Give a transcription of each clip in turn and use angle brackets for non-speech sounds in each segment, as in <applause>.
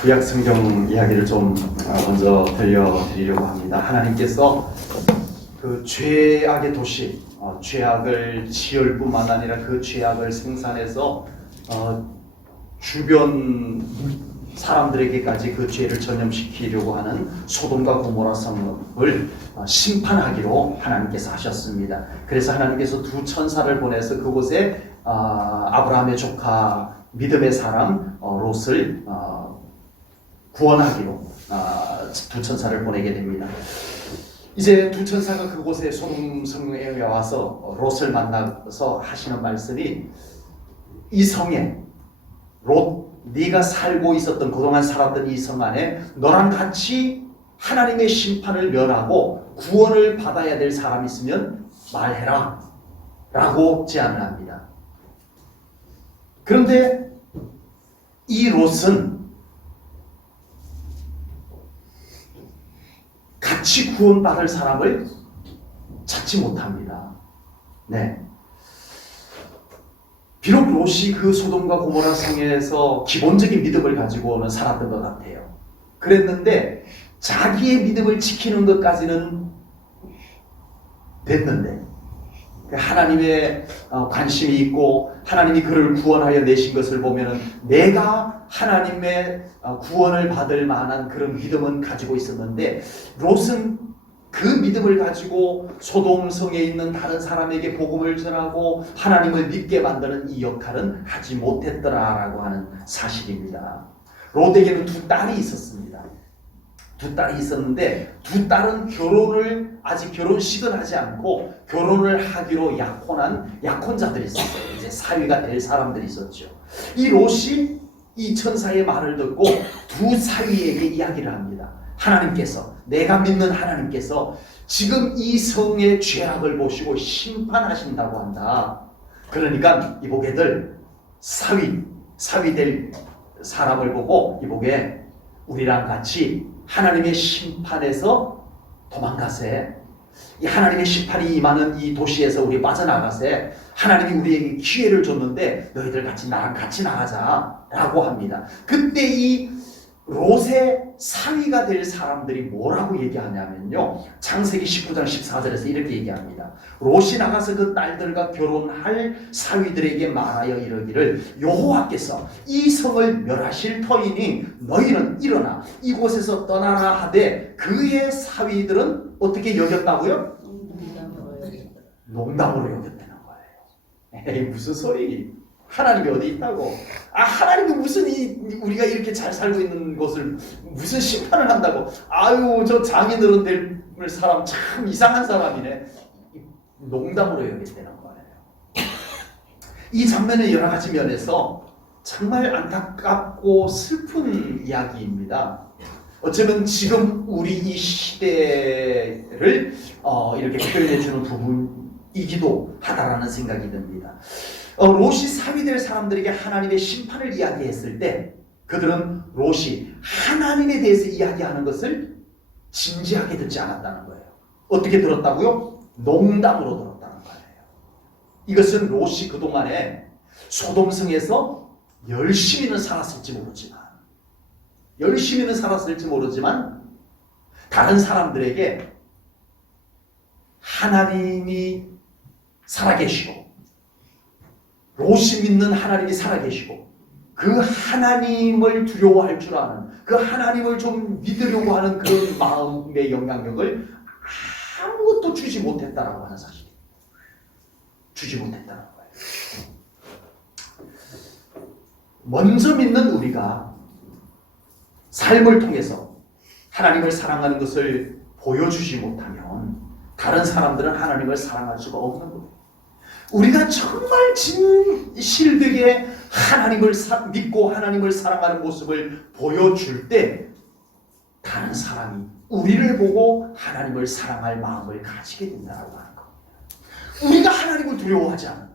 구약 성경 이야기를 좀 어, 먼저 들려드리려고 합니다. 하나님께서 그 죄악의 도시, 어, 죄악을 지을 뿐만 아니라 그 죄악을 생산해서 어, 주변 사람들에게까지 그 죄를 전염시키려고 하는 소돔과 고모라 성을 어, 심판하기로 하나님께서 하셨습니다. 그래서 하나님께서 두 천사를 보내서 그곳에 아, 아브라함의 조카 믿음의 사람 어, 롯을 어, 구원하기로 아, 두 천사를 보내게 됩니다. 이제 두 천사가 그곳에 소돔 성에 와서 롯을 만나서 하시는 말씀이 이 성에 롯 네가 살고 있었던 그동안 살았던 이 성 안에 너랑 같이 하나님의 심판을 면하고 구원을 받아야 될 사람이 있으면 말해라 라고 제안을 합니다. 그런데 이 롯은 같이 구원받을 사람을 찾지 못합니다. 네. 비록 롯이 그 소돔과 고모라 성에서 기본적인 믿음을 가지고는 살았던 것 같아요. 그랬는데 자기의 믿음을 지키는 것까지는 됐는데 하나님의 어, 관심이 있고 하나님이 그를 구원하여 내신 것을 보면은 내가 하나님의 어, 구원을 받을 만한 그런 믿음은 가지고 있었는데 롯은 그 믿음을 가지고 소돔 성에 있는 다른 사람에게 복음을 전하고 하나님을 믿게 만드는 이 역할은 하지 못했더라라고 하는 사실입니다. 롯에게는 두 딸이 있었습니다. 두 딸이 있었는데 두 딸은 결혼을 아직 결혼식은 하지 않고 결혼을 하기로 약혼한 약혼자들이 있었어요. 이제 사위가 될 사람들이 있었죠. 이 롯이 이 천사의 말을 듣고 두 사위에게 이야기를 합니다. 하나님께서 내가 믿는 하나님께서 지금 이 성의 죄악을 보시고 심판하신다고 한다. 그러니까 이보게들 사위 사위 될 사람을 보고 이보게 우리랑 같이 하나님의 심판에서 도망가세. 이 하나님의 심판이 임하는 이 도시에서 우리 빠져나가세. 하나님이 우리에게 기회를 줬는데 너희들 같이 나랑 같이 나가자라고 합니다. 그때 이 롯의 사위가 될 사람들이 뭐라고 얘기하냐면요. 창세기 19장 14절에서 이렇게 얘기합니다. 롯이 나가서 그 딸들과 결혼할 사위들에게 말하여 이르기를 여호와께서 이 성을 멸하실 터이니 너희는 일어나 이곳에서 떠나라 하되 그의 사위들은 어떻게 여겼다고요? 농담으로 여겼다는 거예요. 에이 무슨 소리? 하나님이 어디 있다고? 아 하나님이 무슨 이 우리가 이렇게 잘 살고 있는 것을 무슨 심판을 한다고? 아유 저 장인어른 될 사람 참 이상한 사람이네. 농담으로 여겼다는 거예요. 이 장면의 여러 가지 면에서 정말 안타깝고 슬픈 이야기입니다. 어쩌면 지금 우리 이 시대를 어, 이렇게 표현해주는 부분이기도 하다라는 생각이 듭니다. 어, 롯이 사위 될 사람들에게 하나님의 심판을 이야기했을 때 그들은 롯이 하나님에 대해서 이야기하는 것을 진지하게 듣지 않았다는 거예요. 어떻게 들었다고요? 농담으로 들었다는 거예요. 이것은 롯이 그동안에 소돔성에서 열심히는 살았을지 모르지만 열심히는 살았을지 모르지만 다른 사람들에게 하나님이 살아계시고 롯이 믿는 하나님이 살아계시고 그 하나님을 두려워할 줄 아는 그 하나님을 좀 믿으려고 하는 그런 마음의 영향력을 아무것도 주지 못했다라고 하는 사실이에요. 주지 못했다는 거예요. 먼저 믿는 우리가 삶을 통해서 하나님을 사랑하는 것을 보여주지 못하면 다른 사람들은 하나님을 사랑할 수가 없는 거예요. 우리가 정말 진실되게 하나님을 사, 믿고 하나님을 사랑하는 모습을 보여줄 때 다른 사람이 우리를 보고 하나님을 사랑할 마음을 가지게 된다고 하는 겁니다. 우리가 하나님을 두려워하지 않는데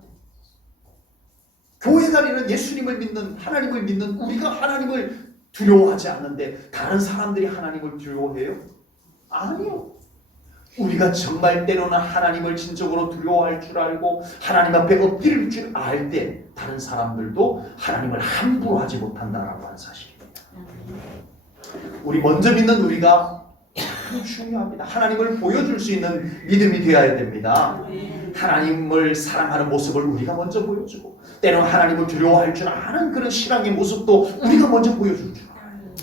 교회 다니는 예수님을 믿는 하나님을 믿는 우리가 하나님을 두려워하지 않는데 다른 사람들이 하나님을 두려워해요? 아니요. 우리가 정말 때로는 하나님을 진정으로 두려워할 줄 알고 하나님 앞에 엎드릴 줄 알 때 다른 사람들도 하나님을 함부로 하지 못한다라고 하는 사실입니다. 우리 먼저 믿는 우리가 참 중요합니다. 하나님을 보여줄 수 있는 믿음이 되어야 됩니다. 하나님을 사랑하는 모습을 우리가 먼저 보여주고 때로 하나님을 두려워할 줄 아는 그런 신앙의 모습도 우리가 먼저 보여줄 줄 알아요.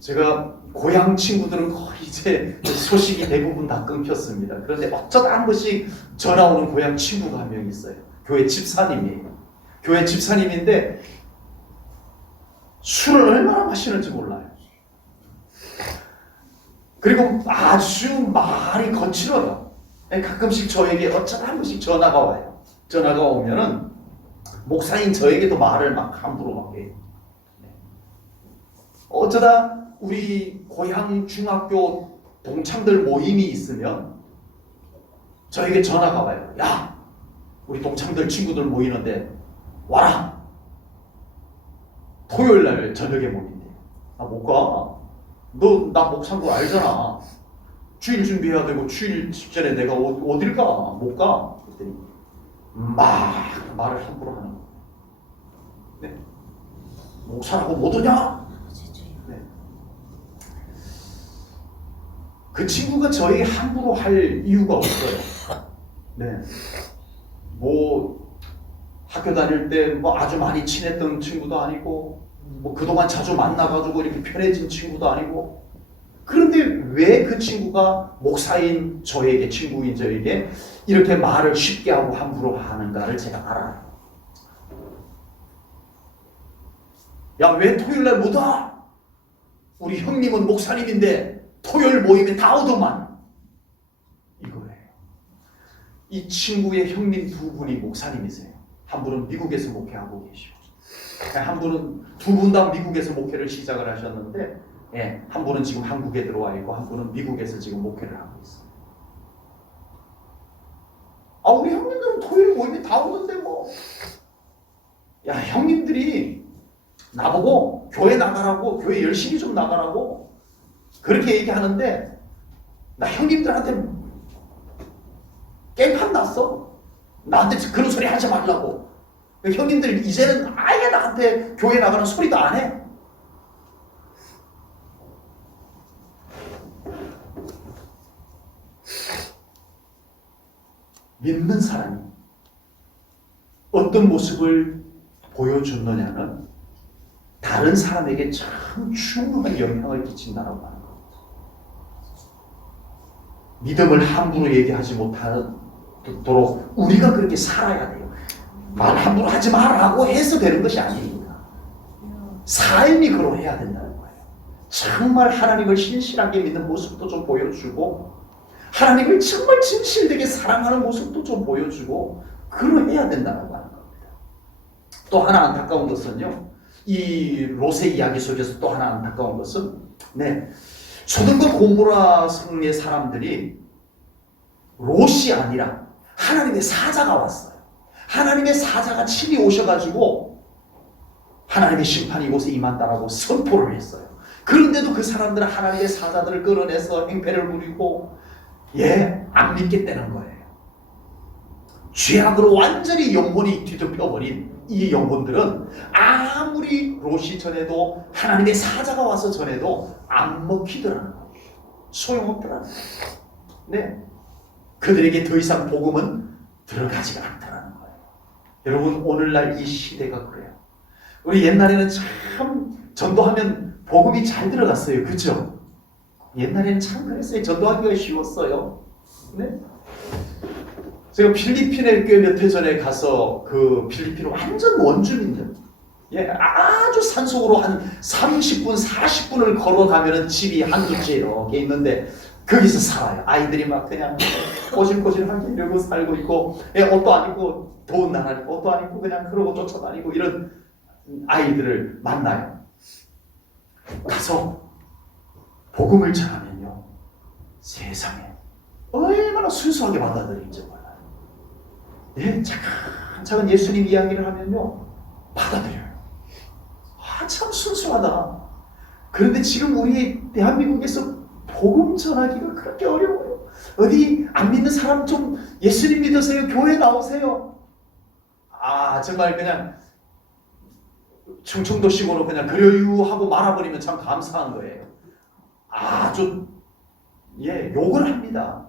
제가 고향 친구들은 거의 이제 소식이 대부분 다 끊겼습니다. 그런데 어쩌다 한 번씩 전화 오는 고향 친구가 한 명 있어요. 교회 집사님이에요. 교회 집사님인데 술을 얼마나 마시는지 몰라요. 그리고 아주 말이 거칠어요. 가끔씩 저에게 어쩌다 한 번씩 전화가 와요. 전화가 오면은 목사인 저에게도 말을 막 함부로 막 해요. 네. 어쩌다 우리 고향 중학교 동창들 모임이 있으면 저에게 전화가 와요. 야, 우리 동창들 친구들 모이는데 와라. 토요일 날 저녁에 모인대. 아, 못 가. 너 나 목사인 거 알잖아. 주일 준비해야 되고 주일 직전에 내가 어, 어딜 가? 못 가. 그랬더니 막 말을 함부로 하는 거. 네. 목사라고 못 오냐? 네. 그 친구가 저에게 함부로 할 이유가 없어요. 네. 뭐 학교 다닐 때 뭐 아주 많이 친했던 친구도 아니고 뭐 그동안 자주 만나가지고 이렇게 편해진 친구도 아니고 그런데 왜 그 친구가 목사인 저에게 친구인 저에게 이렇게 말을 쉽게 하고 함부로 하는가를 제가 알아요. 야 왜 토요일 날 못 와? 우리 형님은 목사님인데 토요일 모임에 다 오더만 이거예요. 이 친구의 형님 두 분이 목사님이세요. 한 분은 미국에서 목회하고 계시고 한 분은 두 분 다 미국에서 목회를 시작을 하셨는데 예, 한 분은 지금 한국에 들어와 있고 한 분은 미국에서 지금 목회를 하고 있어요. 아 우리 형님들은 토요일 모임에 다 오는데 뭐. 야 형님들이 나보고 교회 나가라고 교회 열심히 좀 나가라고 그렇게 얘기하는데 나 형님들한테 깽판 났어. 나한테 그런 소리 하지 말라고. 형님들 이제는 아예 나한테 교회 나가는 소리도 안 해. 믿는 사람이 어떤 모습을 보여주느냐는 다른 사람에게 참 중요한 영향을 하는 겁니다. 믿음을 함부로 얘기하지 못하도록 우리가 그렇게 살아야 돼요. 말 함부로 하지 말라고 해서 되는 것이 아닙니다. 삶이 그러해야 된다는 거예요. 정말 하나님을 신실하게 믿는 모습도 좀 보여주고 하나님을 정말 진실되게 사랑하는 모습도 좀 보여주고 그러해야 된다는 겁니다. 또 하나 안타까운 것은요. 이 롯의 이야기 속에서 또 하나 안타까운 것은 네. 소돔과 고모라 성의 사람들이 롯이 아니라 하나님의 사자가 왔어요. 하나님의 사자가 친히 오셔가지고 하나님의 심판이 이곳에 임한다라고 선포를 했어요. 그런데도 그 사람들은 하나님의 사자들을 끌어내서 행패를 부리고 예, 안 믿겠다는 거예요. 죄악으로 완전히 영혼이 뒤덮여버린 이 영혼들은 아무리 롯이 전에도 하나님의 사자가 와서 전에도 안 먹히더라는 거예요. 소용없더라는 거예요. 네. 그들에게 더 이상 복음은 들어가지가 않더라는 거예요. 여러분, 오늘날 이 시대가 그래요. 우리 옛날에는 참 전도하면 복음이 잘 들어갔어요. 그죠? 옛날에는 참 그랬어요. 전도하기가 쉬웠어요. 네? 제가 필리핀에 꽤몇 해 전에 가서 그 필리핀 완전 원주민들, 예, 아주 산속으로 한 30분, 40분을 걸어가면은 집이 한두 채 이렇게 있는데 거기서 살아요. 아이들이 막 그냥 꼬질꼬질하게 이러고 살고 있고, 예, 옷도 안 입고 더운 나라니까 옷도 안 입고 그냥 그러고 쫓아다니고 이런 아이들을 만나요. 가서 복음을 전하면요, 세상에 얼마나 순수하게 몰라요. 예, 차근차근 예수님 이야기를 하면요, 받아들여요. 아, 참 순수하다. 그런데 지금 우리 대한민국에서 복음 전하기가 그렇게 어려워요. 어디 안 믿는 사람 좀 예수님 믿으세요. 교회 나오세요. 아, 정말 그냥 충청도식으로 그냥 그려유 하고 말아버리면 참 감사한 거예요. 아주 예 욕을 합니다.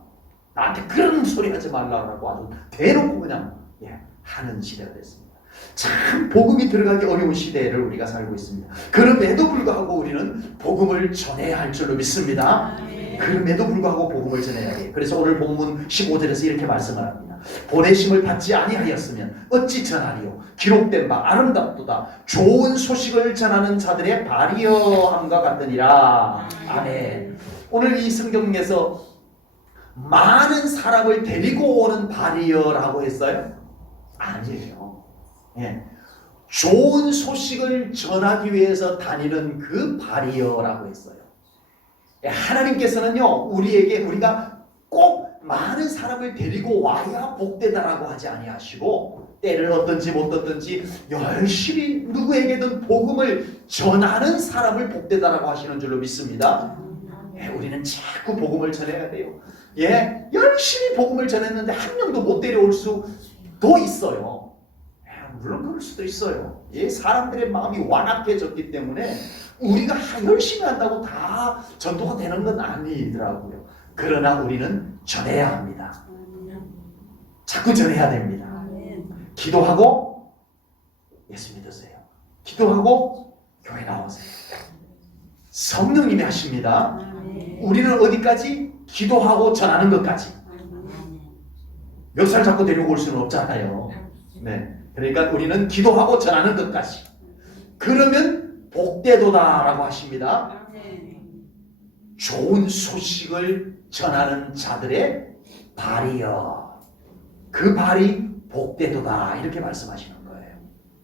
나한테 그런 소리 하지 말라고 아주 대놓고 그냥 예 하는 시대가 됐습니다. 참 복음이 들어가기 어려운 시대를 우리가 살고 있습니다. 그럼에도 불구하고 우리는 복음을 전해야 할 줄로 믿습니다. 그럼에도 불구하고 복음을 전해야 해요. 그래서 오늘 본문 15절에서 이렇게 말씀을 합니다. 보내심을 받지 아니하였으면 어찌 전하리요? 기록된 바 아름답도다. 좋은 소식을 전하는 자들의 발이여함과 같으니라. 아멘. 오늘 이 성경에서 많은 사람을 데리고 오는 발이여라고 했어요? 아니에요. 예. 좋은 소식을 전하기 위해서 다니는 그 발이여라고 했어요. 예, 하나님께서는요, 우리에게 우리가 꼭 많은 사람을 데리고 와야 복되다라고 하지 아니하시고 때를 얻든지 못 얻든지 열심히 누구에게든 복음을 전하는 사람을 복되다라고 하시는 줄로 믿습니다. 예, 우리는 자꾸 복음을 전해야 돼요. 예, 열심히 복음을 전했는데 한 명도 못 데려올 수도 있어요. 예, 물론 그럴 수도 있어요. 예, 사람들의 마음이 완악해졌기 때문에 우리가 하- 열심히 한다고 다 전도가 되는 건 아니더라고요. 그러나 우리는 전해야 합니다. 자꾸 전해야 됩니다. 기도하고 예수 믿으세요. 기도하고 교회 나오세요. 성령님이 하십니다. 우리는 어디까지? 기도하고 전하는 것까지. 몇살 자꾸 데리고 올 수는 없잖아요. 네. 그러니까 우리는 기도하고 전하는 것까지. 그러면 복되도다라고 하십니다. 좋은 소식을 전하는 자들의 발이여. 그 발이 복되도다. 이렇게 말씀하시는 거예요.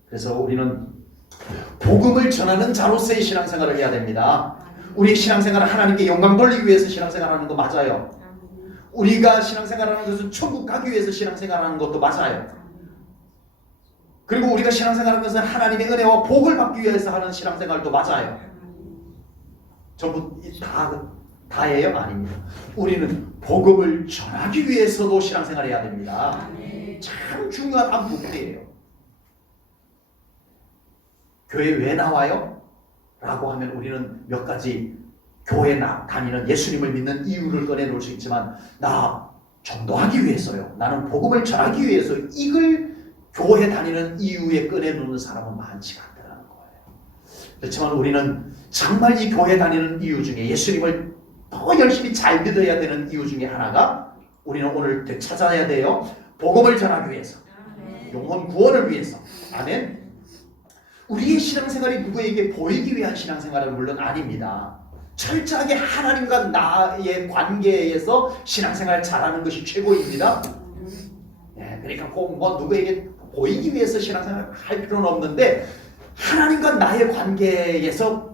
그래서 우리는 복음을 전하는 자로서의 신앙생활을 해야 됩니다. 우리의 신앙생활은 하나님께 영광 돌리기 위해서 신앙생활하는 거 맞아요. 우리가 신앙생활하는 것은 천국 가기 위해서 신앙생활하는 것도 맞아요. 그리고 우리가 신앙생활하는 것은 하나님의 은혜와 복을 받기 위해서 하는 신앙생활도 맞아요. 전부 이다 다예요? 아닙니다. 우리는 복음을 전하기 위해서도 신앙생활해야 됩니다. 참 중요한 한 부분이에요. 교회 왜 나와요? 라고 하면 우리는 몇 가지 교회 나, 다니는 예수님을 믿는 이유를 꺼내놓을 수 있지만 나 전도하기 위해서요. 나는 복음을 전하기 위해서 이걸 교회 다니는 이유에 꺼내놓는 사람은 많지가 않다는 거예요. 그렇지만 우리는 정말 이 교회 다니는 이유 중에 예수님을 더 열심히 잘 믿어야 되는 이유 중에 하나가 우리는 오늘 되찾아야 돼요. 복음을 전하기 위해서. 영혼 구원을 위해서. 아멘. 우리의 신앙생활이 누구에게 보이기 위한 신앙생활은 물론 아닙니다. 철저하게 하나님과 나의 관계에서 신앙생활 잘하는 것이 최고입니다. 예, 그러니까 꼭 뭐 누구에게 보이기 위해서 신앙생활 할 필요는 없는데 하나님과 나의 관계에서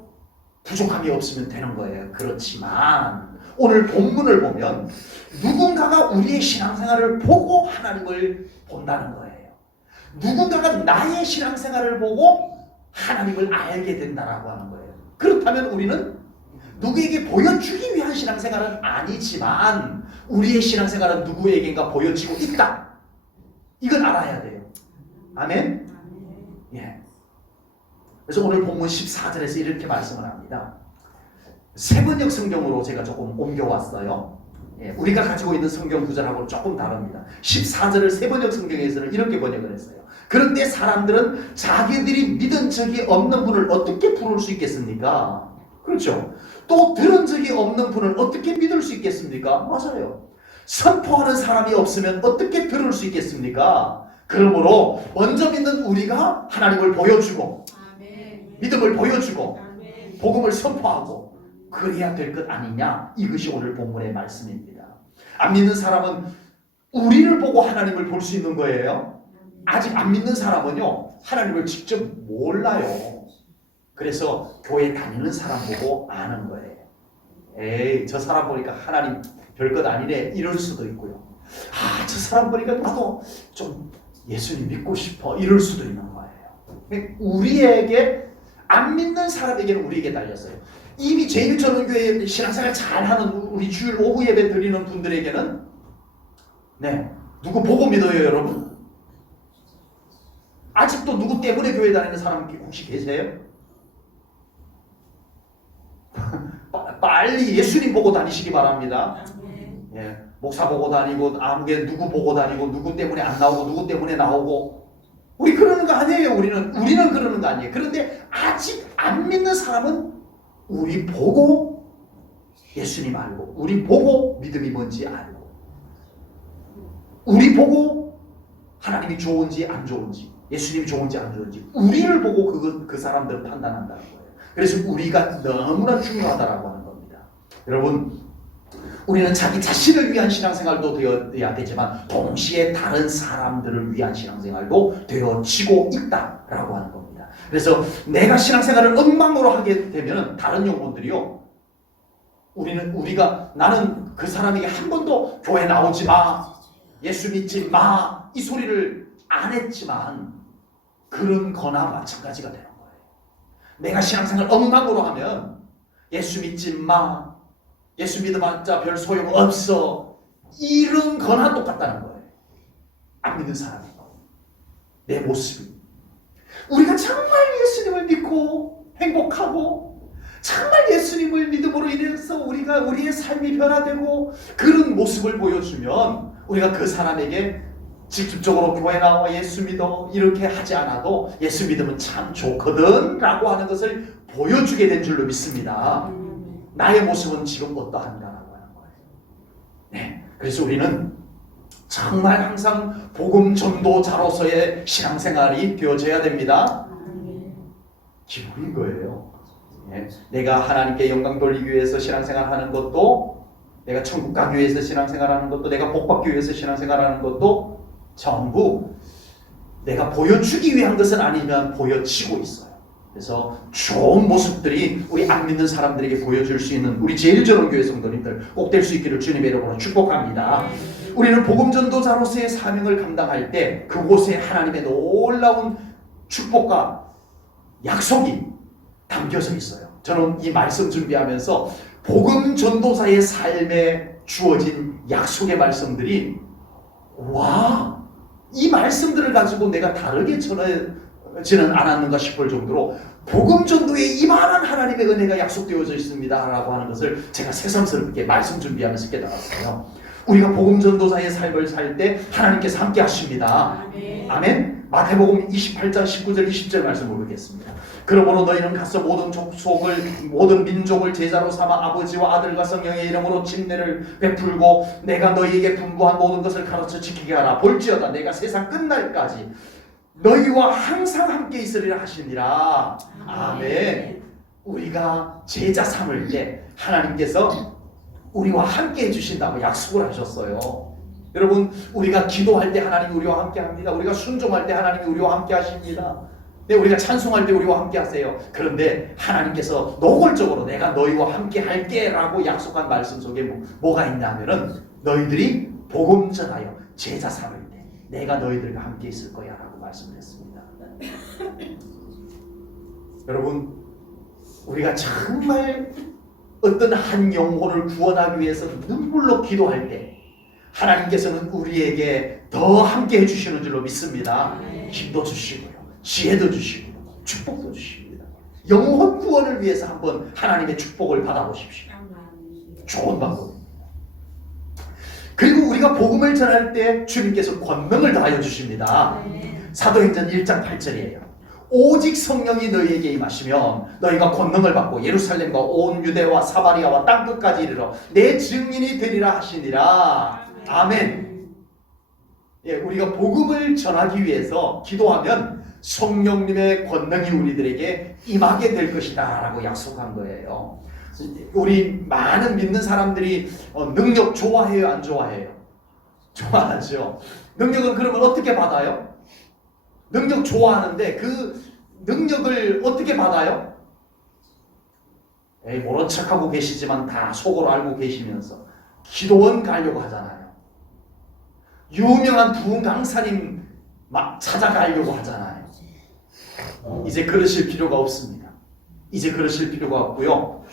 부족함이 없으면 되는 거예요. 그렇지만 오늘 본문을 보면 누군가가 우리의 신앙생활을 보고 하나님을 본다는 거예요. 누군가가 나의 신앙생활을 보고 하나님을 알게 된다라고 하는 거예요. 그렇다면 우리는 누구에게 보여주기 위한 신앙생활은 아니지만 우리의 신앙생활은 누구에게인가 보여지고 있다. 이건 알아야 돼요. 아멘. 예. 그래서 오늘 본문 14절에서 이렇게 말씀을 합니다. 세번역 성경으로 제가 조금 옮겨왔어요. 예, 우리가 가지고 있는 성경 구절하고는 조금 다릅니다. 14절을 세번역 성경에서는 이렇게 번역을 했어요. 그런데 사람들은 자기들이 믿은 적이 없는 분을 어떻게 부를 수 있겠습니까? 그렇죠. 또 들은 적이 없는 분을 어떻게 믿을 수 있겠습니까? 맞아요. 선포하는 사람이 없으면 어떻게 들을 수 있겠습니까? 그러므로 먼저 믿는 우리가 하나님을 보여주고 믿음을 보여주고 복음을 선포하고 그래야 될 것 아니냐 이것이 오늘 본문의 말씀입니다. 안 믿는 사람은 우리를 보고 하나님을 볼 수 있는 거예요. 아직 안 믿는 사람은요 하나님을 직접 몰라요. 그래서 교회 다니는 사람 보고 아는 거예요. 에이 저 사람 보니까 하나님 별것 아니네 이럴 수도 있고요. 아 저 사람 보니까 나도 좀 예수님 믿고 싶어 이럴 수도 있는 거예요. 우리에게 안 믿는 사람에게는 우리에게 달렸어요. 이미 제1전원교회 신앙생활 잘하는 우리 주일 오후 예배 드리는 분들에게는 네 누구 보고 믿어요 여러분? 아직도 누구 때문에 교회 다니는 사람 혹시 계세요? <laughs> 빠- 빨리 예수님 보고 다니시기 바랍니다. 예, 목사 보고 다니고 아무개 누구 보고 다니고 누구 때문에 안 나오고 누구 때문에 나오고 우리 그러는 거 아니에요. 우리는 우리는 그러는 거 아니에요. 그런데 아직 안 믿는 사람은 우리 보고 예수님 알고 우리 보고 믿음이 뭔지 알고 우리 보고 하나님이 좋은지 안 좋은지 예수님이 좋은지 안 좋은지 우리를 보고 그, 그 사람들을 판단한다는 거예요. 그래서 우리가 너무나 중요하다라고 하는 겁니다. 여러분 우리는 자기 자신을 위한 신앙생활도 되어야 되지만 동시에 다른 사람들을 위한 신앙생활도 되어지고 있다라고 하는 겁니다. 그래서 내가 신앙생활을 엉망으로 하게 되면 다른 영혼들이요. 우리는 우리가 나는 그 사람에게 한 번도 교회 나오지 마, 예수 믿지 마 이 소리를 안 했지만 그런 거나 마찬가지가 되는 거예요. 내가 신앙생활 엉망으로 하면 예수 믿지 마, 예수 믿어봤자 별 소용 없어. 이런 거나 똑같다는 거예요. 안 믿는 사람이. 내 모습이. 우리가 정말 예수님을 믿고 행복하고 정말 예수님을 믿음으로 인해서 우리가 우리의 삶이 변화되고 그런 모습을 보여주면 우리가 그 사람에게 직접적으로 교회 나와 예수 믿어 이렇게 하지 않아도 예수 믿으면 참 좋거든 라고 하는 것을 보여주게 된 줄로 믿습니다. 나의 모습은 지금 어떠한가라고 하는 거예요. 네. 그래서 우리는 정말 항상 복음 전도자로서의 신앙생활이 되어져야 됩니다. 기본인 거예요. 네. 내가 하나님께 영광 돌리기 위해서 신앙생활 하는 것도 내가 천국 가기 위해서 신앙생활 하는 것도 내가 복 받기 위해서 신앙생활 하는 것도 전부 내가 보여주기 위한 것은 아니면 보여지고 있어요. 그래서 좋은 모습들이 우리 안 믿는 사람들에게 보여줄 수 있는 우리 제일 저런 교회 성도님들 꼭 될 수 있기를 주님의 이름으로 축복합니다. 우리는 복음 전도자로서의 사명을 감당할 때 그곳에 하나님의 놀라운 축복과 약속이 담겨져 있어요. 저는 이 말씀 준비하면서 복음 전도사의 삶에 주어진 약속의 말씀들이 와, 이 말씀들을 가지고 내가 다르게 전해지는 않았는가 싶을 정도로 복음 전도에 이만한 하나님의 은혜가 약속되어져 있습니다라고 하는 것을 제가 새삼스럽게 말씀 준비하면서 깨달았어요. 우리가 복음 전도사의 삶을 살 때 하나님께서 함께 하십니다. 아멘. 마태복음 28장 19절 20절 말씀을 보겠습니다. 그러므로 너희는 가서 모든 족속을 모든 민족을 제자로 삼아 아버지와 아들과 성령의 이름으로 침례를 베풀고 내가 너희에게 분부한 모든 것을 가르쳐 지키게 하라. 볼지어다 내가 세상 끝날까지 너희와 항상 함께 있으리라 하시니라. 아멘. 우리가 제자 삼을 때 하나님께서 우리와 함께 해주신다고 약속을 하셨어요. 여러분, 우리가 기도할 때 하나님이 우리와 함께 합니다. 우리가 순종할 때 하나님이 우리와 함께 하십니다. 네, 우리가 찬송할 때 우리와 함께 하세요. 그런데 하나님께서 노골적으로 내가 너희와 함께 할게 라고 약속한 말씀 속에 뭐, 뭐가 있냐면은 너희들이 복음 전하여 제자 삼을 때 내가 너희들과 함께 있을 거야 라고 말씀했습니다. <laughs> 여러분, 우리가 정말 어떤 한 영혼을 구원하기 위해서 눈물로 기도할 때 하나님께서는 우리에게 더 함께 해주시는 줄로 믿습니다. 힘도 주시고요, 지혜도 주시고요, 축복도 주십니다. 영혼 구원을 위해서 한번 하나님의 축복을 받아보십시오. 좋은 방법입니다. 그리고 우리가 복음을 전할 때 주님께서 권능을 더하여 주십니다. 사도행전 1장 8절이에요. 오직 성령이 너희에게 임하시면 너희가 권능을 받고 예루살렘과 온 유대와 사마리아와 땅 끝까지 이르러 내 증인이 되리라 하시니라. 아멘. 예, 우리가 복음을 전하기 위해서 기도하면 성령님의 권능이 우리들에게 임하게 될 것이다 라고 약속한 거예요. 우리 많은 믿는 사람들이 어, 능력 좋아해요, 안 좋아해요? 좋아하죠. 능력은 그러면 어떻게 받아요? 능력 좋아하는데 그 능력을 어떻게 받아요? 에이, 모른 척하고 계시지만 다 속으로 알고 계시면서 기도원 가려고 하잖아요. 유명한 부흥 강사님 막 찾아가려고 하잖아요. 이제 그러실 필요가 없습니다. 이제 그러실 필요가 없고요.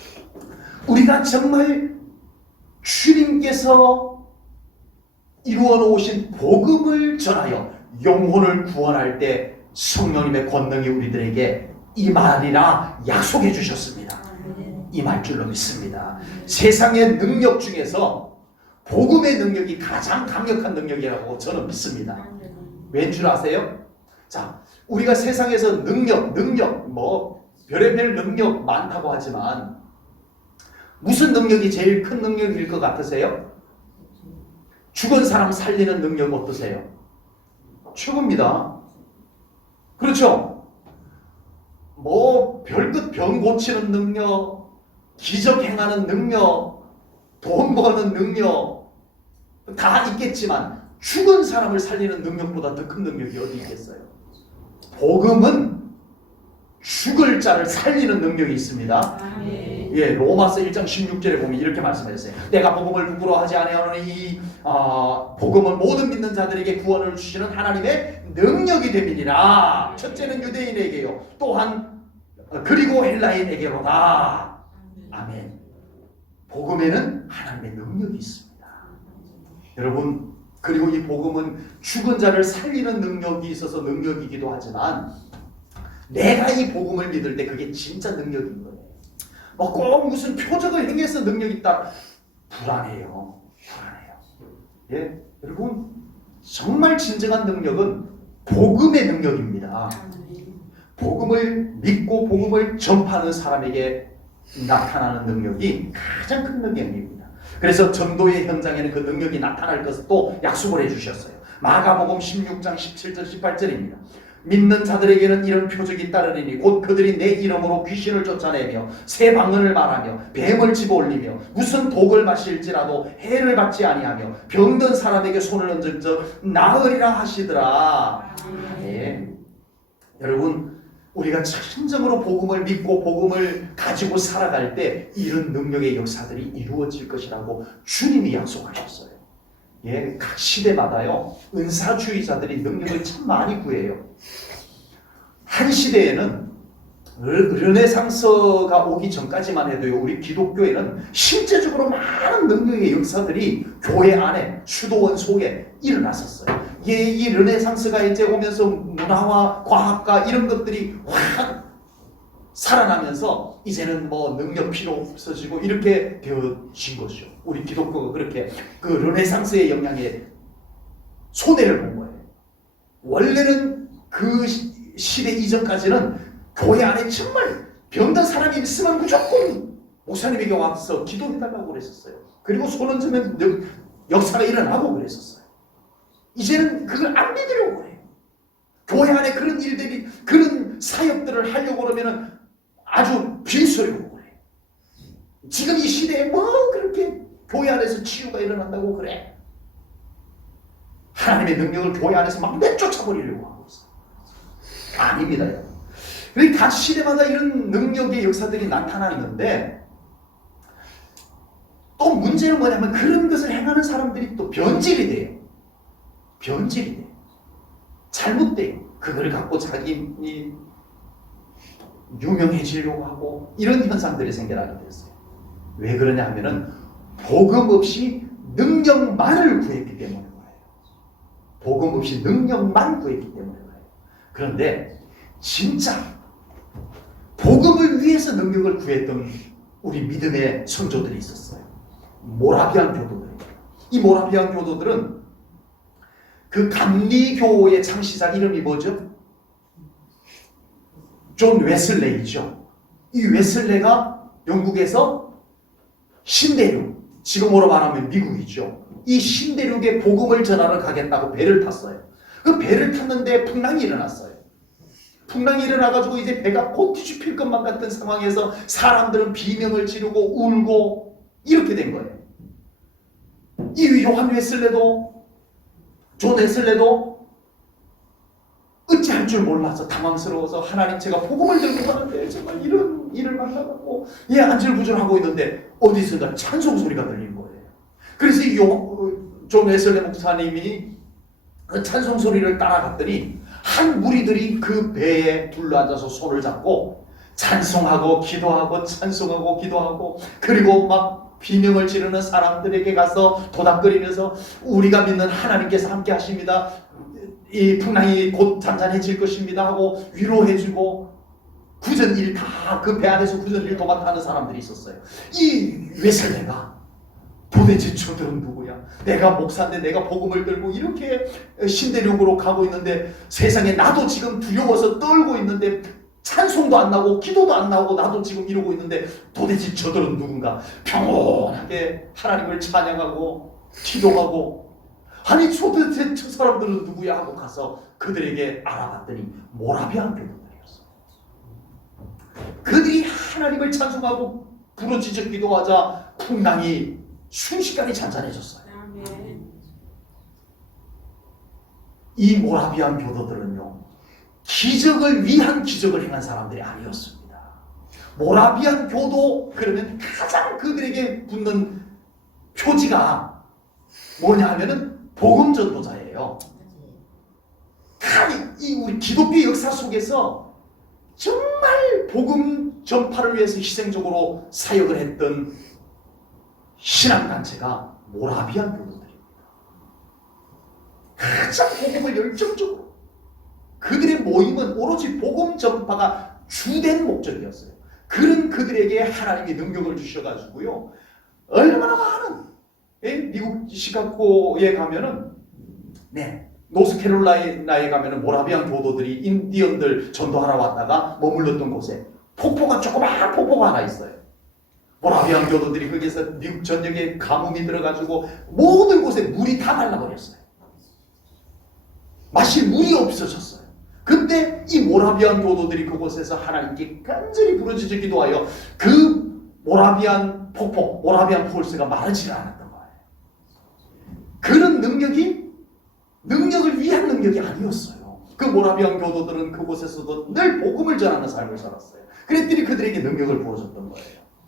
우리가 정말 주님께서 이루어 놓으신 복음을 전하여 영혼을 구원할 때 성령님의 권능이 우리들에게 임하리라 약속해 주셨습니다. 임할 줄로 믿습니다. 세상의 능력 중에서 복음의 능력이 가장 강력한 능력이라고 저는 믿습니다. 왠 줄 아세요? 자, 우리가 세상에서 능력, 능력, 뭐 별의별 능력 많다고 하지만 무슨 능력이 제일 큰 능력일 것 같으세요? 죽은 사람 살리는 능력 어떠세요? 최고입니다. 그렇죠? 뭐 별것 병 고치는 능력, 기적 행하는 능력, 돈 버는 능력 다 있겠지만 죽은 사람을 살리는 능력보다 더 큰 능력이 어디 있겠어요? 복음은 죽을 자를 살리는 능력이 있습니다. 예, 로마서 1장 16절에 보면 이렇게 말씀하셨어요. 내가 복음을 부끄러워하지 아니하노니 이 아, 복음은 모든 믿는 자들에게 구원을 주시는 하나님의 능력이 됨이니라. 첫째는 유대인에게요. 또한 어, 그리고 헬라인에게로다. 아멘. 복음에는 하나님의 능력이 있습니다. 여러분 그리고 이 복음은 죽은 자를 살리는 능력이 있어서 능력이기도 하지만 내가 이 복음을 믿을 때 그게 진짜 능력인 거예요. 뭐꼭 무슨 표적을 행해서 능력이 있다 불안해요. 불안해요. 예, 여러분 정말 진정한 능력은 복음의 능력입니다. 복음을 믿고 복음을 전파하는 사람에게 나타나는 능력이 가장 큰 능력입니다. 그래서 전도의 현장에는 그 능력이 나타날 것을 또 약속을 해주셨어요. 마가복음 16장 17절 18절입니다. 믿는 자들에게는 이런 표적이 따르리니 곧 그들이 내 이름으로 귀신을 쫓아내며 새 방언을 말하며 뱀을 집어올리며 무슨 독을 마실지라도 해를 받지 아니하며 병든 사람에게 손을 얹어 나으리라 하시더라. 예. 여러분 우리가 진정으로 복음을 믿고 복음을 가지고 살아갈 때 이런 능력의 역사들이 이루어질 것이라고 주님이 약속하셨어요. 예, 각 시대마다요 은사주의자들이 능력을 참 많이 구해요. 한 시대에는 르- 르네상스가 오기 전까지만 해도요 우리 기독교에는 실제적으로 많은 능력의 역사들이 교회 안에 수도원 속에 일어났었어요. 예, 이 르네상스가 이제 오면서 문화와 과학과 이런 것들이 확 살아나면서 이제는 뭐 능력 필요 없어지고 이렇게 되어진 것이죠. 우리 기독교가 그렇게 그 르네상스의 영향에 손해를 본 거예요. 원래는 그 시- 시대 이전까지는 교회 안에 정말 병든 사람이 있으면 무조건 목사님에게 와서 기도해달라고 그랬었어요. 그리고 손 얹으면 역- 역사가 일어나고 그랬었어요. 이제는 그걸 안 믿으려고 그래요. 교회 안에 그런 일들이 그런 사역들을 하려고 그러면은 아주 비소리고 그래. 지금 이 시대에 뭐 그렇게 교회 안에서 치유가 일어난다고 그래. 하나님의 능력을 교회 안에서 막 내쫓아버리려고 하고 있어. 아닙니다. 그러니까 각 시대마다 이런 능력의 역사들이 나타나는데 또 문제는 뭐냐면 그런 것을 행하는 사람들이 또 변질이 돼요. 변질이 돼요. 잘못돼요. 그걸 갖고 자기 이 유명해지려고 하고 이런 현상들이 생겨나게 됐어요. 왜 그러냐 하면은 복음 없이 능력만을 구했기 때문에 그래요. 복음 없이 능력만 구했기 때문에 그래요. 그런데 진짜 복음을 위해서 능력을 구했던 우리 믿음의 성조들이 있었어요. 모라비안 교도들. 이 모라비안 교도들은 그 감리교의 창시자 이름이 뭐죠? 존 웨슬레이죠. 이 웨슬레가 영국에서 신대륙, 지금으로 말하면 미국이죠. 이 신대륙에 복음을 전하러 가겠다고 배를 탔어요. 그 배를 탔는데 풍랑이 일어났어요. 풍랑이 일어나가지고 이제 배가 곧 뒤집힐 것만 같은 상황에서 사람들은 비명을 지르고 울고 이렇게 된 거예요. 이 요한 웨슬레도 존 웨슬레도 어찌할 줄 몰라서 당황스러워서 하나님 제가 복음을 들고 가는데 정말 이런 일을 만나고 예 안절부절하고 있는데 어디선가 찬송 소리가 들린 거예요. 그래서 이존 웨슬레 목사님이 그 찬송 소리를 따라갔더니 한 무리들이 그 배에 둘러앉아서 손을 잡고 찬송하고 기도하고 찬송하고 기도하고 그리고 막 비명을 지르는 사람들에게 가서 도닥거리면서 우리가 믿는 하나님께서 함께 하십니다. 이 풍랑이 곧 잔잔해질 것입니다 하고 위로해주고 구전일 다 그 배 안에서 구전일 도맡아하는 사람들이 있었어요. 이 웨슬레가 도대체 저들은 누구야? 내가 목사인데 내가 복음을 들고 이렇게 신대륙으로 가고 있는데 세상에 나도 지금 두려워서 떨고 있는데 찬송도 안 나고 기도도 안 나오고 나도 지금 이러고 있는데 도대체 저들은 누군가 평온하게 하나님을 찬양하고 기도하고 아니 도대체 저 사람들은 누구야 하고 가서 그들에게 알아봤더니 모라비안 교도들이었어. 그들이 하나님을 찬송하고 부르짖어 기도하자 풍랑이 순식간에 잔잔해졌어요. 이 모라비안 교도들은요 기적을 위한 기적을 행한 사람들이 아니었습니다. 모라비안 교도 그러면 가장 그들에게 붙는 표지가 뭐냐 하면은 복음 전도자예요. 다이 우리 기독교 역사 속에서 정말 복음 전파를 위해서 희생적으로 사역을 했던 신앙 단체가 모라비안 교도들입니다. 가장 복음을 열정적으로 그들의 모임은 오로지 복음 전파가 주된 목적이었어요. 그런 그들에게 하나님이 능력을 주셔가지고요. 얼마나 많은 예? 미국 시카고에 가면은 네 노스캐롤라이나에 가면은 모라비안 교도들이 인디언들 전도하러 왔다가 머물렀던 곳에 폭포가 조그마한 폭포가 하나 있어요. 모라비안 교도들이 거기서 미국 전역에 가뭄이 들어가지고 모든 곳에 물이 다 말라버렸어요. 마실 물이 없어졌어요. 근데 이 모라비안 교도들이 그곳에서 하나님께 간절히 부르짖어 기도하여 그 모라비안 폭포, 모라비안 폴스가 마르지를 않았던 거예요. 그런 능력이 능력을 위한 능력이 아니었어요. 그 모라비안 교도들은 그곳에서도 늘 복음을 전하는 삶을 살았어요. 그랬더니 그들에게 능력을 부어줬던 거예요.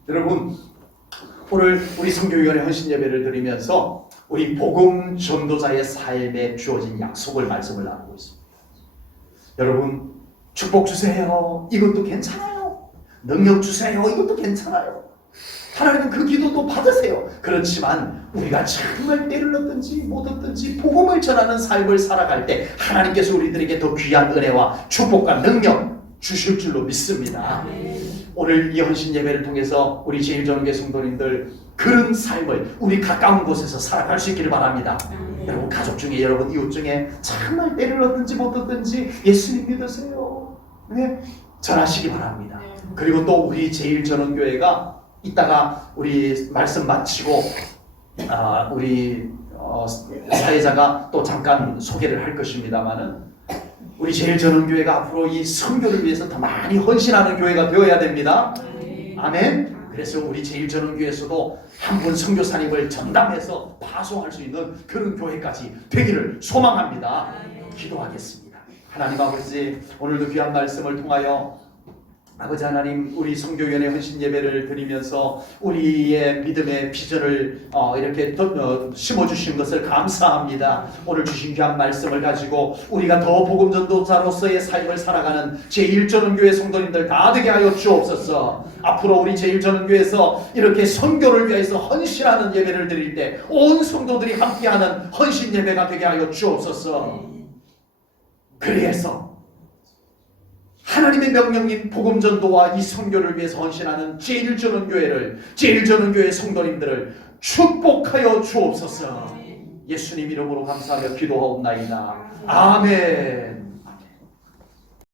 여러분 오늘 우리 성교위원회 헌신 예배를 드리면서 우리 복음 전도자의 삶에 주어진 약속을 말씀을 나누고 있습니다. 여러분 축복 주세요. 이것도 괜찮아요. 능력 주세요. 이것도 괜찮아요. 하나님은 그 기도도 받으세요. 그렇지만 우리가 정말 때를 얻든지 못 얻든지 복음을 전하는 삶을 살아갈 때 하나님께서 우리들에게 더 귀한 은혜와 축복과 능력 주실 줄로 믿습니다. 오늘 이 헌신 예배를 통해서 우리 제일전교 성도님들 그런 삶을 우리 가까운 곳에서 살아갈 수 있기를 바랍니다. 아멘. 여러분 가족 중에 여러분 이웃 중에 정말 때를 얻든지 못 얻든지 예수님 믿으세요. 네, 전하시기 바랍니다. 그리고 또 우리 제일전원교회가 이따가 우리 말씀 마치고 아, 우리 어, 사회자가 또 잠깐 소개를 할 것입니다만은 우리 제일전원교회가 앞으로 이 선교를 위해서 더 많이 헌신하는 교회가 되어야 됩니다. 아멘. 그래서 우리 제일전원교회에서도 한 분 선교사님을 전담해서 파송할 수 있는 그런 교회까지 되기를 소망합니다. 기도하겠습니다. 하나님 아버지 오늘도 귀한 말씀을 통하여 아버지 하나님 우리 성교위원회 헌신 예배를 드리면서 우리의 믿음의 비전을 어, 이렇게 더, 어, 심어주신 것을 감사합니다. 오늘 주신 귀한 말씀을 가지고 우리가 더 복음 전도자로서의 삶을 살아가는 제1전원교회 성도님들 다 되게 하여 주옵소서. 앞으로 우리 제1전원교회에서 이렇게 선교를 위해서 헌신하는 예배를 드릴 때 온 성도들이 함께하는 헌신 예배가 되게 하여 주옵소서. 그래서 하나님의 명령인 복음 전도와 이 선교를 위해서 헌신하는 제일전원교회를 제일전원교회 성도님들을 축복하여 주옵소서. 예수님 이름으로 감사하며 기도하옵나이다. 아멘.